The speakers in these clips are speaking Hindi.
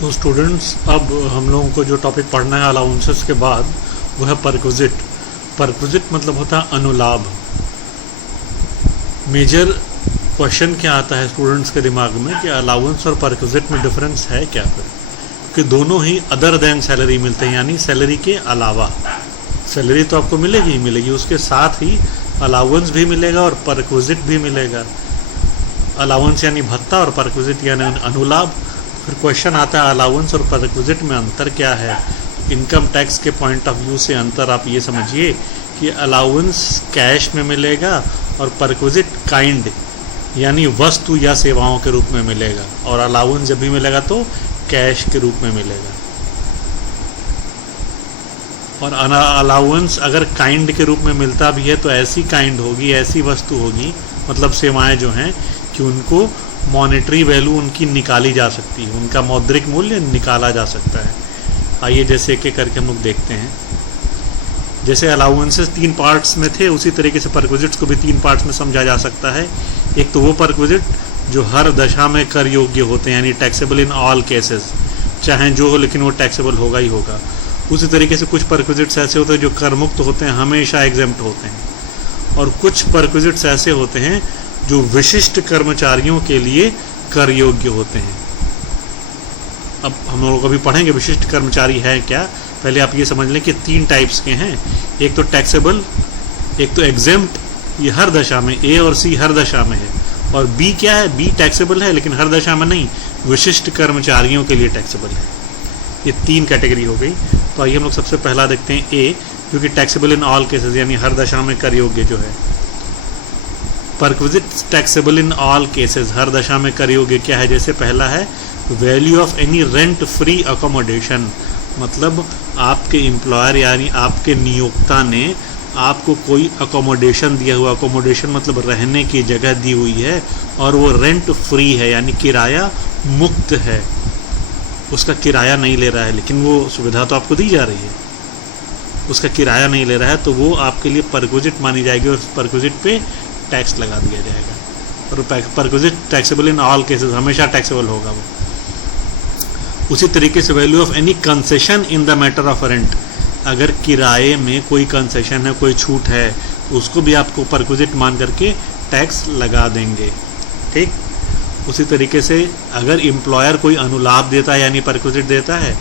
तो स्टूडेंट्स, अब हम लोगों को जो टॉपिक पढ़ना है अलाउंसेस के बाद वो है परक्विजिट। परक्विजिट मतलब होता है अनुलाभ। मेजर क्वेश्चन क्या आता है स्टूडेंट्स के दिमाग में कि अलाउंस और परक्विजिट में डिफरेंस है क्या फिर, कि दोनों ही अदर देन सैलरी मिलते हैं, यानी सैलरी के अलावा। सैलरी तो आपको मिलेगी ही मिलेगी, उसके साथ ही अलाउंस भी मिलेगा और परक्विजिट भी मिलेगा। अलाउंस यानी भत्ता और परक्विजिट यानी अनुलाभ। फिर क्वेश्चन आता है अलाउंस और परक्विजिट में अंतर क्या है। इनकम टैक्स के पॉइंट ऑफ व्यू से अंतर आप ये समझिए कि अलाउंस कैश में मिलेगा और परक्विजिट काइंड यानी वस्तु या सेवाओं के रूप में मिलेगा, और अलाउंस जब भी मिलेगा तो कैश के रूप में मिलेगा। और अलाउंस अगर काइंड के रूप में मिलता भी है तो ऐसी काइंड होगी, ऐसी वस्तु होगी, मतलब सेवाएं जो हैं कि उनको मॉनेटरी वैल्यू उनकी निकाली जा सकती है, उनका मौद्रिक मूल्य निकाला जा सकता है। आइए जैसे एक एक करके हम लोग देखते हैं। जैसे अलाउंसेस 3 पार्ट्स में थे, उसी तरीके से परक्विजिट्स को भी 3 पार्ट्स में समझा जा सकता है। एक तो वो परक्विजिट जो हर दशा में कर योग्य होते हैं, यानी टैक्सेबल इन ऑल केसेस, चाहे जो हो लेकिन वो टैक्सेबल होगा ही होगा। उसी तरीके से कुछ परक्विजिट्स ऐसे होते हैं जो कर मुक्त होते हैं, हमेशा एग्जेम्प्ट होते हैं। और कुछ परक्विजिट्स ऐसे होते हैं जो विशिष्ट कर्मचारियों के लिए कर योग्य होते हैं। अब हम लोग अभी पढ़ेंगे विशिष्ट कर्मचारी है क्या। पहले आप ये समझ लें कि 3 टाइप्स के हैं। एक तो टैक्सेबल, एक तो एग्जेम्प्ट, ये हर दशा में, ए और सी हर दशा में है। और बी क्या है, बी टैक्सेबल है लेकिन हर दशा में नहीं, विशिष्ट कर्मचारियों के लिए टैक्सेबल है। ये 3 कैटेगरी हो गई। तो आइए हम लोग सबसे पहला देखते हैं ए, जो कि टैक्सेबल इन ऑल केसेस यानी हर दशा में कर योग्य जो है। Perquisites taxable in all cases, हर दशा में कर योग्य क्या है। जैसे पहला है value of any rent free accommodation, मतलब आपके एम्प्लॉयर यानी आपके नियोक्ता ने आपको कोई अकोमोडेशन दिया हुआ, अकोमोडेशन मतलब रहने की जगह दी हुई है और वो रेंट फ्री है यानी किराया मुक्त है, उसका किराया नहीं ले रहा है, लेकिन वो सुविधा तो आपको दी जा रही है, उसका किराया नहीं ले रहा है, तो वो आपके लिए परक्विजिट मानी जाएगी और परक्विजिट पे टैक्स लगा दिया जाएगा। और perquisite taxable in all cases, हमेशा टैक्सेबल होगा वो। उसी तरीके से value of any concession in the matter of rent, अगर किराए में कोई कंसेशन है, कोई छूट है, तो उसको भी आपको परक्विजिट मान करके टैक्स लगा देंगे। ठीक, उसी तरीके से अगर एम्प्लॉयर कोई अनुलाभ देता है यानी परक्विजिट देता है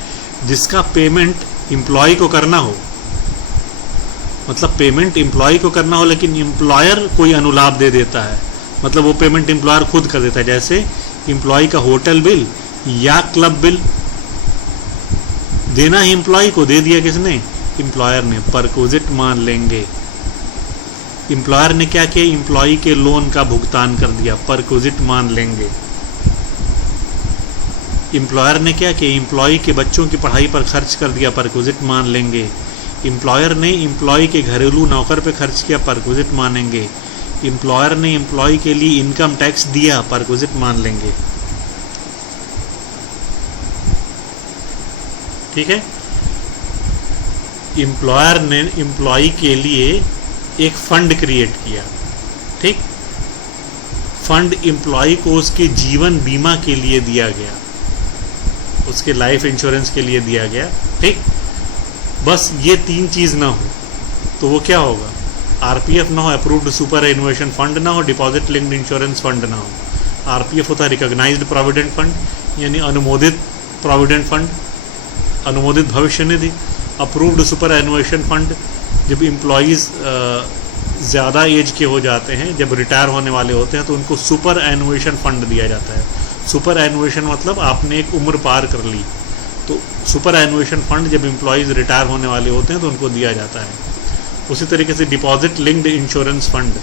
जिसका पेमेंट एम्प्लॉय को करना हो, मतलब पेमेंट एम्प्लॉय को करना हो लेकिन एम्प्लॉयर कोई अनुलाभ दे देता है, मतलब वो पेमेंट एम्प्लॉयर खुद कर देता है। जैसे एम्प्लॉय का होटल बिल या क्लब बिल देना ही एम्प्लॉय को, दे दिया किसने, एम्प्लॉयर ने, परक्विजिट मान लेंगे। एम्प्लॉयर ने क्या किया, एम्प्लॉय के लोन का भुगतान कर दिया, परक्विजिट मान लेंगे। एम्प्लॉयर ने क्या किया, एम्प्लॉय के बच्चों की पढ़ाई पर खर्च कर दिया, परक्विजिट मान लेंगे। एम्प्लॉयर ने एम्प्लॉय के घरेलू नौकर पे खर्च किया, परक्विजिट मानेंगे। एम्प्लॉयर ने एम्प्लॉय के लिए इनकम टैक्स दिया, परक्विजिट मान लेंगे। ठीक है, एम्प्लॉयर ने एम्प्लॉय के लिए एक फंड क्रिएट किया। ठीक, फंड एम्प्लॉय को उसके जीवन बीमा के लिए दिया गया, उसके लाइफ इंश्योरेंस के लिए दिया गया। ठीक, बस ये 3 चीज ना हो तो वो क्या होगा, आरपीएफ ना हो, अप्रूव्ड सुपर एनुएशन फंड ना हो, डिपॉजिट लिंक्ड इंश्योरेंस फंड ना हो। आरपीएफ होता है रिकॉग्नाइज्ड प्रोविडेंट फंड यानी अनुमोदित प्रोविडेंट फंड, अनुमोदित भविष्य निधि। अप्रूव्ड सुपर एनुएशन फंड जब एम्प्लॉयज़ ज़्यादा एज के हो जाते हैं, जब रिटायर होने वाले होते हैं तो उनको सुपर एनुएशन फंड दिया जाता है। सुपर एनुएशन मतलब आपने एक उम्र पार कर ली, तो सुपर एनुएशन फंड जब एम्प्लॉयज़ रिटायर होने वाले होते हैं तो उनको दिया जाता है। उसी तरीके से डिपॉजिट लिंक्ड इंश्योरेंस फंड,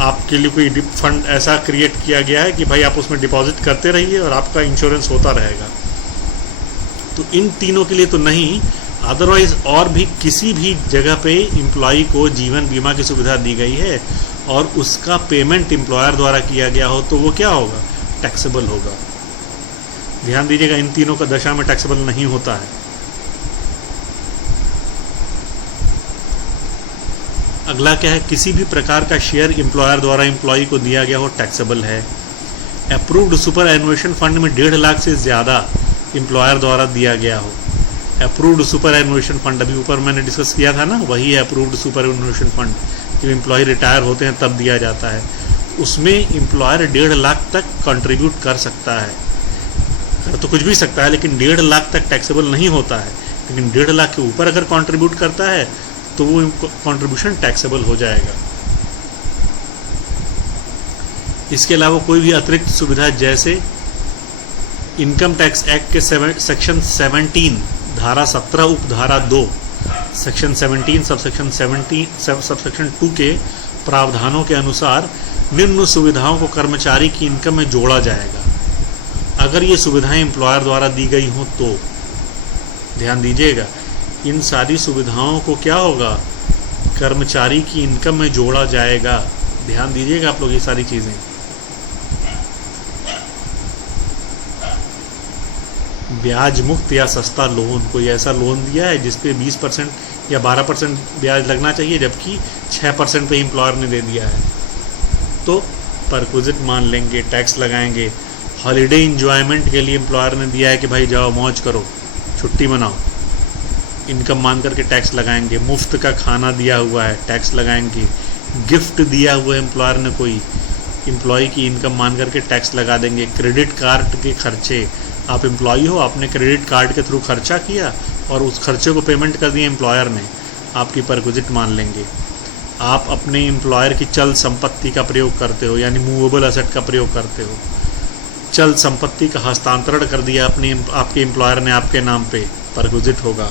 आपके लिए कोई फंड ऐसा क्रिएट किया गया है कि भाई आप उसमें डिपॉजिट करते रहिए और आपका इंश्योरेंस होता रहेगा। तो इन तीनों के लिए तो नहीं, अदरवाइज और भी किसी भी जगह पे एम्प्लॉय को जीवन बीमा की सुविधा दी गई है और उसका पेमेंट एम्प्लॉयर द्वारा किया गया हो तो वो क्या होगा, टैक्सेबल होगा। ध्यान दीजिएगा, इन तीनों का दशा में टैक्सेबल नहीं होता है। अगला क्या है, किसी भी प्रकार का शेयर एम्प्लॉयर द्वारा एम्प्लॉय को दिया गया हो, टैक्सेबल है। अप्रूव्ड सुपर एनुएशन फंड में 1.5 लाख से ज़्यादा एम्प्लॉयर द्वारा दिया गया हो। अप्रूव्ड सुपर एनुएशन फंड, अभी ऊपर मैंने डिस्कस किया था ना, वही है अप्रूव्ड सुपर एनुएशन फंड, जब एम्प्लॉय रिटायर होते हैं तब दिया जाता है। उसमें एम्प्लॉयर 1.5 लाख तक कंट्रीब्यूट कर सकता है, कर तो कुछ भी सकता है, लेकिन 1.5 लाख तक टैक्सेबल नहीं होता है। लेकिन 1.5 लाख के ऊपर अगर कंट्रीब्यूट करता है तो वो कंट्रीब्यूशन टैक्सेबल हो जाएगा। इसके अलावा कोई भी अतिरिक्त सुविधा, जैसे इनकम टैक्स एक्ट के सेक्शन 17 धारा 17 उपधारा 2, सेक्शन 17 सबसेक्शन 2 के प्रावधानों के अनुसार निम्न सुविधाओं को कर्मचारी की इनकम में जोड़ा जाएगा। अगर ये सुविधाएं एम्प्लॉयर द्वारा दी गई हों तो ध्यान दीजिएगा, इन सारी सुविधाओं को क्या होगा, कर्मचारी की इनकम में जोड़ा जाएगा। ध्यान दीजिएगा आप लोग ये सारी चीज़ें। ब्याज मुक्त या सस्ता लोन, कोई ऐसा लोन दिया है जिसपे 20% या 12% ब्याज लगना चाहिए, जबकि 6% पे एम्प्लॉयर ने दे दिया है, तो परक्विजिट मान लेंगे, टैक्स लगाएंगे। हॉलीडे इंजॉयमेंट के लिए एम्प्लॉयर ने दिया है कि भाई जाओ मौज करो, छुट्टी मनाओ, इनकम मान करके टैक्स लगाएंगे। मुफ्त का खाना दिया हुआ है, टैक्स लगाएंगे। गिफ्ट दिया हुआ है एम्प्लॉयर ने कोई, एम्प्लॉय की इनकम मान करके टैक्स लगा देंगे। क्रेडिट कार्ड के खर्चे, आप एम्प्लॉय हो, आपने क्रेडिट कार्ड के थ्रू खर्चा किया और उस खर्चे को पेमेंट कर दिया एम्प्लॉयर ने, आपकी परक्विजिट मान लेंगे। आप अपने एम्प्लॉयर की चल संपत्ति का प्रयोग करते हो, यानी मूवेबल एसेट का प्रयोग करते हो, चल संपत्ति का हस्तांतरण कर दिया आपके एम्प्लॉयर ने आपके नाम पे, परक्विजिट होगा।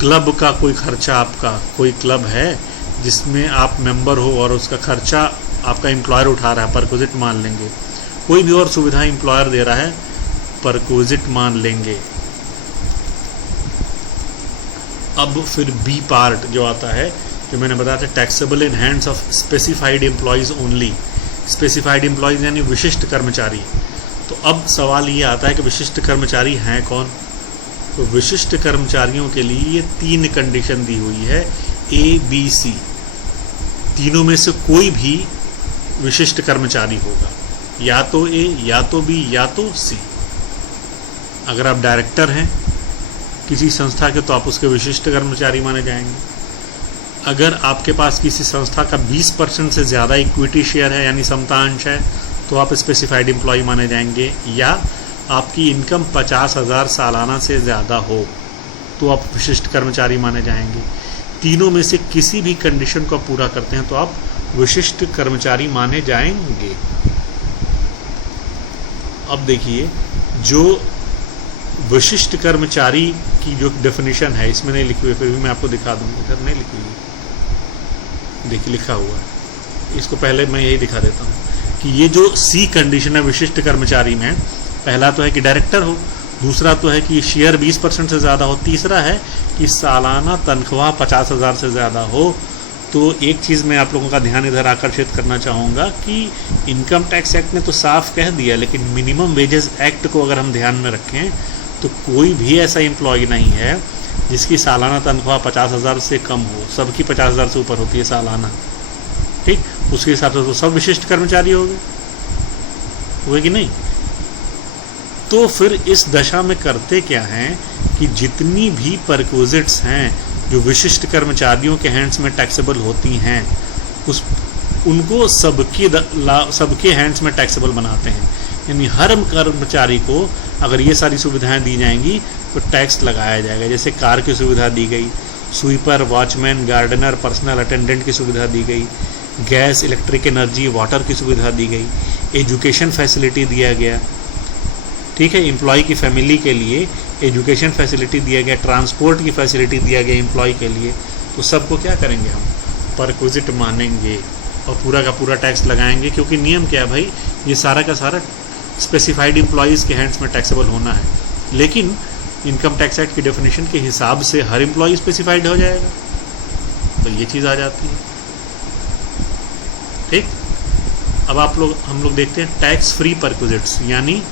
क्लब का कोई खर्चा, आपका कोई क्लब है जिसमें आप मेंबर हो और उसका खर्चा आपका एम्प्लॉयर उठा रहा है, परक्विजिट मान लेंगे। कोई भी और सुविधा एम्प्लॉयर दे रहा है, परक्विजिट मान लेंगे। अब फिर बी पार्ट जो आता है, जो मैंने बताया था, taxable in hands of specified employees only. Specified employees यानी विशिष्ट कर्मचारी। तो अब सवाल ये आता है कि विशिष्ट कर्मचारी हैं कौन? तो विशिष्ट कर्मचारियों के लिए ये 3 कंडीशन दी हुई है, ए बी सी। तीनों में से कोई भी विशिष्ट कर्मचारी होगा, या तो ए, या तो बी, या तो सी। अगर आप डायरेक्टर हैं किसी संस्था के तो आप उसके विशिष्ट कर्मचारी माने जाएंगे। अगर आपके पास किसी संस्था का 20% से ज़्यादा इक्विटी शेयर है, यानी समतांश है, तो आप स्पेसिफाइड एम्प्लॉय माने जाएंगे। या आपकी इनकम 50,000 सालाना से ज़्यादा हो तो आप विशिष्ट कर्मचारी माने जाएंगे। तीनों में से किसी भी कंडीशन को पूरा करते हैं तो आप विशिष्ट कर्मचारी माने जाएंगे। अब देखिए, जो विशिष्ट कर्मचारी की जो डेफिनेशन है, इसमें नहीं लिखी हुई, फिर भी मैं आपको दिखा दूँ, इधर नहीं लिखी हुई, देखिए लिखा हुआ है। इसको पहले मैं यही दिखा देता हूँ कि ये जो सी कंडीशन है विशिष्ट कर्मचारी में, पहला तो है कि डायरेक्टर हो, दूसरा तो है कि शेयर 20% से ज़्यादा हो, तीसरा है कि सालाना तनख्वाह 50,000 से ज़्यादा हो। तो एक चीज़ मैं आप लोगों का ध्यान इधर आकर्षित करना चाहूँगा कि इनकम टैक्स एक्ट ने तो साफ कह दिया, लेकिन मिनिमम वेजेस एक्ट को अगर हम ध्यान में रखें तो कोई भी ऐसा एम्प्लॉय नहीं है जिसकी सालाना तनख्वाह 50,000 से कम हो। सबकी 50,000 से ऊपर होती है सालाना, ठीक। उसके हिसाब से तो सब विशिष्ट कर्मचारी हो गए, हुए कि नहीं? तो फिर इस दशा में करते क्या हैं कि जितनी भी परक्विजिट्स हैं जो विशिष्ट कर्मचारियों के हैंड्स में टैक्सेबल होती हैं, उनको सबके हैंड्स में टैक्सेबल बनाते हैं। यानी हर कर्मचारी को अगर ये सारी सुविधाएं दी जाएंगी तो टैक्स लगाया जाएगा। जैसे कार की सुविधा दी गई, sweeper, watchman, gardener, personal attendant की सुविधा दी गई, गैस, इलेक्ट्रिक एनर्जी, वाटर की सुविधा दी गई, एजुकेशन फैसिलिटी दिया गया, ठीक है, एम्प्लॉय की फैमिली के लिए एजुकेशन फैसिलिटी दिया गया, ट्रांसपोर्ट की फैसिलिटी दिया गया एम्प्लॉय के लिए। तो सबको क्या करेंगे हम? परक्विजिट मानेंगे और पूरा का पूरा टैक्स लगाएंगे, क्योंकि नियम क्या है भाई, ये सारा का सारा स्पेसिफाइड एम्प्लॉयज़ के हैंड्स में टैक्सेबल होना है। लेकिन इनकम टैक्स एक्ट की डेफिनेशन के हिसाब से हर एम्प्लॉय स्पेसिफाइड हो जाएगा, तो ये चीज़ आ जाती है, ठीक। अब हम लोग देखते हैं टैक्स फ्री परक्विजिट्स, यानी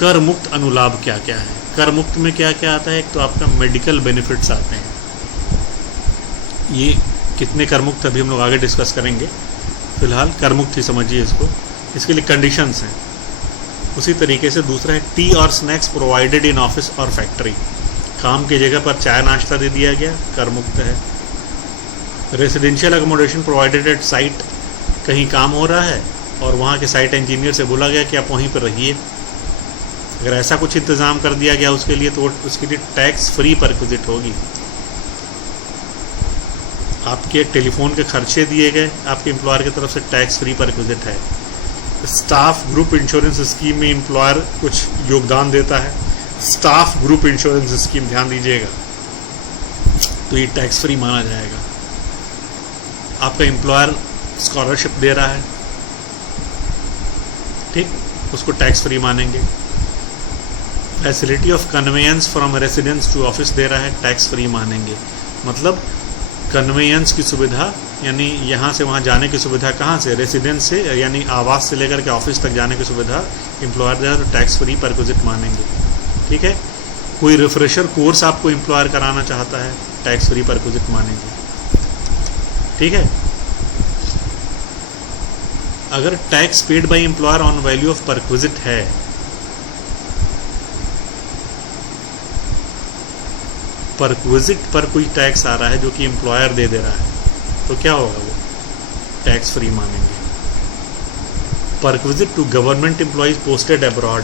कर मुक्त अनुलाभ क्या क्या है। कर मुक्त में क्या क्या आता है? एक तो आपका मेडिकल बेनिफिट्स आते हैं, ये कितने कर मुक्त अभी हम लोग आगे डिस्कस करेंगे, फिलहाल कर मुक्त ही समझिए इसको। इसके लिए कंडीशंस हैं, उसी तरीके से दूसरा है टी और स्नैक्स प्रोवाइडेड इन ऑफिस और फैक्ट्री, काम की जगह पर चाय नाश्ता दे दिया गया, कर मुक्त है। Residential accommodation provided eight site, कहीं काम हो रहा है और वहाँ के साइट इंजीनियर से बोला गया कि आप वहीं पर रहिए, अगर ऐसा कुछ इंतज़ाम कर दिया गया उसके लिए तो उसके लिए टैक्स फ्री परक्विजिट होगी। आपके टेलीफोन के खर्चे दिए गए, आपके एम्प्लॉयर की तरफ से टैक्स फ्री परक्विजिट है। स्टाफ ग्रुप इंश्योरेंस स्कीम में एम्प्लॉयर कुछ योगदान देता है, स्टाफ ग्रुप इंश्योरेंस स्कीम, ध्यान दीजिएगा, तो ये टैक्स फ्री माना जाएगा। आपका एम्प्लॉयर स्कॉलरशिप दे रहा है, ठीक, उसको टैक्स फ्री मानेंगे। Facility of conveyance from residence to office दे रहा है, टैक्स फ्री मानेंगे। मतलब कन्वेयंस की सुविधा, यानी यहाँ से वहाँ जाने की सुविधा, कहाँ से, रेसिडेंस से, यानी आवास से लेकर के ऑफिस तक जाने की सुविधा एम्प्लॉयर दे रहा है, तो टैक्स फ्री परक्विजिट मानेंगे। ठीक है, कोई रिफ्रेशर कोर्स आपको एम्प्लॉयर कराना चाहता है, टैक्स फ्री परक्विजिट मानेंगे। ठीक है, अगर tax paid by employer on value of perquisite है, परक्विजिट पर कोई टैक्स आ रहा है जो कि एम्प्लॉयर दे रहा है, तो क्या होगा, वो टैक्स फ्री मानेंगे। Perquisite to government employees posted abroad,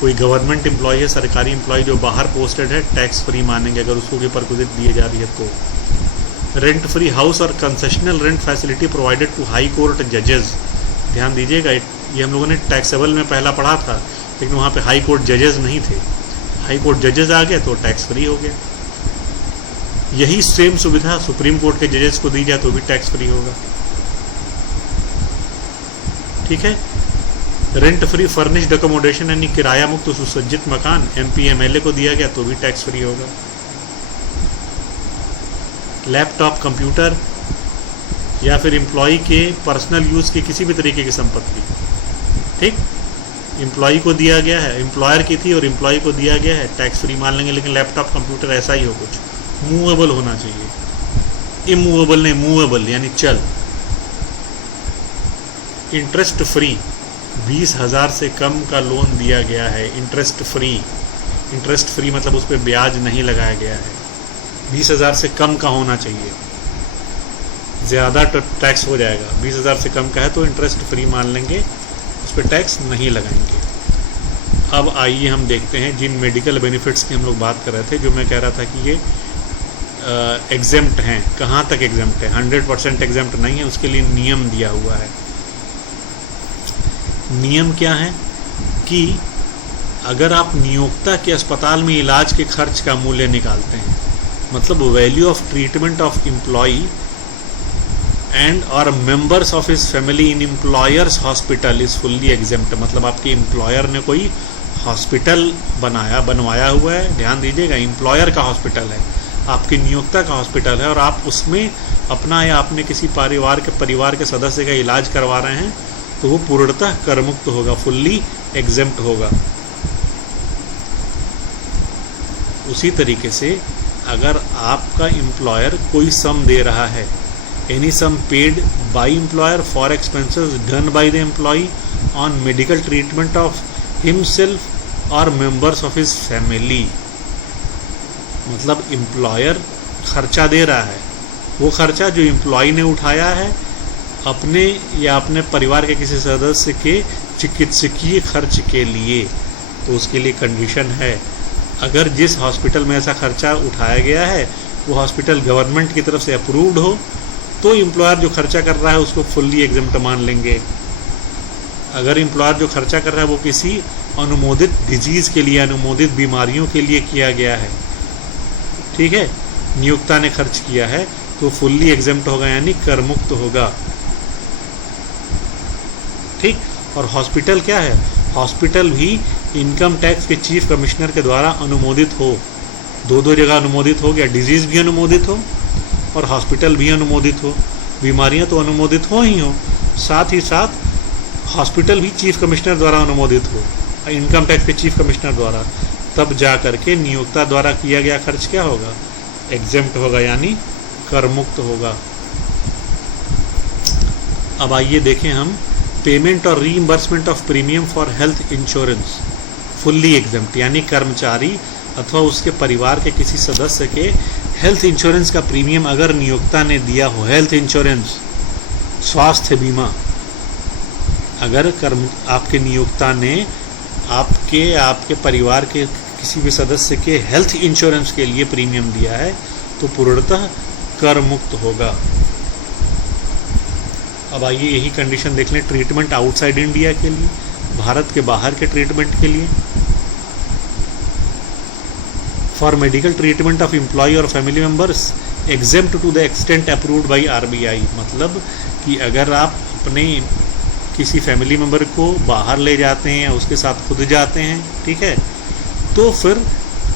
कोई गवर्नमेंट एम्प्लॉय है, सरकारी एम्प्लॉय जो बाहर पोस्टेड है, टैक्स फ्री मानेंगे अगर उसको कोई परक्विजिट दिए जा रही है तो। रेंट फ्री हाउस और concessional rent facility provided to high court जजेस, ध्यान दीजिएगा, ये हम लोगों ने टैक्सेबल में पहला पढ़ा था, लेकिन वहाँ पे हाई कोर्ट जजेस नहीं थे, हाई कोर्ट जजेस आ गए तो टैक्स फ्री हो गया। यही सेम सुविधा सुप्रीम कोर्ट के जजेस को दी जाए तो भी टैक्स फ्री होगा। ठीक है, रेंट फ्री फर्निश्ड अकोमोडेशन यानी किराया मुक्त सुसज्जित मकान एमपी एमएलए को दिया गया तो भी टैक्स फ्री होगा। लैपटॉप, कंप्यूटर या फिर एम्प्लॉय के पर्सनल यूज़ की किसी भी तरीके की संपत्ति, ठीक, एम्प्लॉय को दिया गया है, एम्प्लॉयर की थी और एम्प्लॉय को दिया गया है, टैक्स फ्री मान लेंगे। लेकिन लैपटॉप, कंप्यूटर ऐसा ही हो, कुछ मूवेबल होना चाहिए, इमूवेबल नहीं, मूवेबल यानी चल। इंटरेस्ट फ्री, 20,000 से कम का लोन दिया गया है, इंटरेस्ट फ्री। इंटरेस्ट फ्री मतलब उस पर ब्याज नहीं लगाया गया है, 20,000 से कम का होना चाहिए, ज़्यादा टैक्स हो जाएगा। 20,000 से कम का है तो इंटरेस्ट फ्री मान लेंगे, उस पर टैक्स नहीं लगाएंगे। अब आइए हम देखते हैं जिन मेडिकल बेनिफिट्स की हम लोग बात कर रहे थे, जो मैं कह रहा था कि ये एग्जेम्प्ट हैं, कहाँ तक एग्जेम्प्ट है, 100% एग्जेम्प्ट नहीं है, उसके लिए नियम दिया हुआ है। नियम क्या है कि अगर आप नियोक्ता के अस्पताल में इलाज के खर्च का मूल्य निकालते हैं, मतलब value of treatment of employee and और members of his family in employers hospital is fully exempt, मतलब आपके एम्प्लॉयर ने कोई हॉस्पिटल बनवाया हुआ है, ध्यान दीजिएगा, एम्प्लॉयर का हॉस्पिटल है, आपके नियोक्ता का हॉस्पिटल है, और आप उसमें अपना या अपने किसी परिवार के सदस्य का इलाज करवा रहे हैं, तो वो पूर्णतः करमुक्त होगा, फुल्ली एग्जेम्प्ट होगा। उसी तरीके से अगर आपका एम्प्लॉयर कोई सम दे रहा है, any sum paid by employer for expenses done by the employee on medical treatment of himself और मेंबर्स ऑफ हिज फैमिली, मतलब एम्प्लॉयर खर्चा दे रहा है, वो खर्चा जो एम्प्लॉय ने उठाया है अपने या अपने परिवार के किसी सदस्य के चिकित्सकीय खर्च के लिए, तो उसके लिए कंडीशन है, अगर जिस हॉस्पिटल में ऐसा खर्चा उठाया गया है वो हॉस्पिटल गवर्नमेंट की तरफ से अप्रूव्ड हो, तो एम्प्लॉयर जो खर्चा कर रहा है उसको फुल्ली एग्जेम्प्ट मान लेंगे। अगर एम्प्लॉयर जो खर्चा कर रहा है वो किसी अनुमोदित डिजीज़ के लिए, अनुमोदित बीमारियों के लिए किया गया है, ठीक है, नियोक्ता ने खर्च किया है, तो फुल्ली एग्जेम्प्ट होगा, यानी करमुक्त होगा। ठीक, और हॉस्पिटल क्या है, हॉस्पिटल भी इनकम टैक्स के चीफ कमिश्नर के द्वारा अनुमोदित हो, दो जगह अनुमोदित हो गया, डिजीज़ भी अनुमोदित हो और हॉस्पिटल भी अनुमोदित हो, बीमारियां तो अनुमोदित हो ही हो, साथ ही साथ हॉस्पिटल भी चीफ कमिश्नर द्वारा अनुमोदित हो, इनकम टैक्स के चीफ कमिश्नर द्वारा, तब जा करके नियोक्ता द्वारा किया गया खर्च क्या होगा, एग्जेम्प्ट होगा, यानी करमुक्त होगा। अब आइए देखें हम पेमेंट और reimbursement of premium for health insurance fully exempt, यानी कर्मचारी अथवा उसके परिवार के किसी सदस्य के हेल्थ इंश्योरेंस का प्रीमियम अगर नियोक्ता ने दिया हो, हेल्थ इंश्योरेंस स्वास्थ्य बीमा, अगर आपके नियोक्ता ने आपके परिवार के किसी भी सदस्य के हेल्थ इंश्योरेंस के लिए प्रीमियम दिया है तो पूर्णतः कर मुक्त होगा। अब आइए यही कंडीशन देख लें ट्रीटमेंट आउटसाइड इंडिया के लिए, भारत के बाहर के ट्रीटमेंट के लिए। For medical treatment of employee और family members exempt to the extent approved by RBI, मतलब कि अगर आप अपने किसी फैमिली मेंबर को बाहर ले जाते हैं या उसके साथ खुद जाते हैं, ठीक है, तो फिर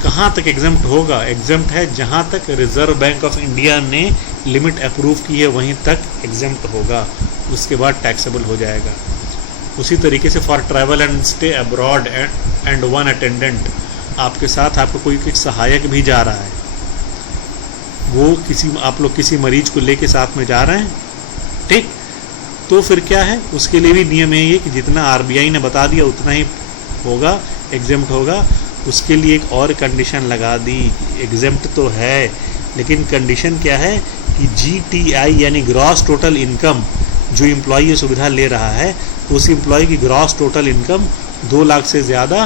कहाँ तक एग्जेम्प्ट होगा? एग्जेम्प्ट है जहाँ तक रिजर्व बैंक ऑफ इंडिया ने लिमिट अप्रूव की है वहीं तक एग्जेम्प्ट होगा, उसके बाद टैक्सेबल हो जाएगा। उसी तरीके से for travel and stay abroad and one attendant, आपके साथ आपका कोई सहायक भी जा रहा है, वो आप लोग किसी मरीज को लेके साथ में जा रहे हैं, ठीक, तो फिर क्या है, उसके लिए भी नियम है ये कि जितना RBI ने बता दिया उतना ही होगा, एग्जेम्प्ट होगा। उसके लिए एक और कंडीशन लगा दी, एग्जेम्प्ट तो है लेकिन कंडीशन क्या है कि GTI यानी ग्रॉस टोटल इनकम, जो एम्प्लॉय ये सुविधा ले रहा है उस एम्प्लॉय की ग्रॉस टोटल इनकम 2 लाख से ज़्यादा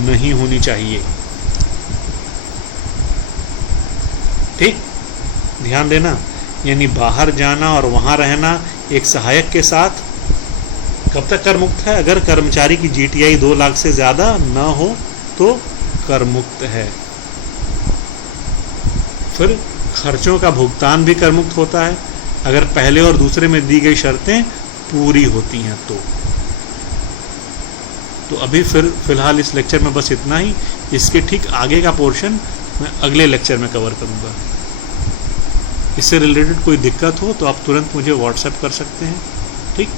नहीं होनी चाहिए। ठीक, ध्यान देना, यानी बाहर जाना और वहाँ रहना एक सहायक के साथ कब तक कर मुक्त है? अगर कर्मचारी की GTI 2 लाख से ज़्यादा न हो तो कर मुक्त है। फिर खर्चों का भुगतान भी कर मुक्त होता है अगर पहले और दूसरे में दी गई शर्तें पूरी होती हैं तो अभी फिलहाल इस लेक्चर में बस इतना ही। इसके ठीक आगे का पोर्शन मैं अगले लेक्चर में कवर करूँगा। इससे रिलेटेड कोई दिक्कत हो तो आप तुरंत मुझे व्हाट्सएप कर सकते हैं। ठीक।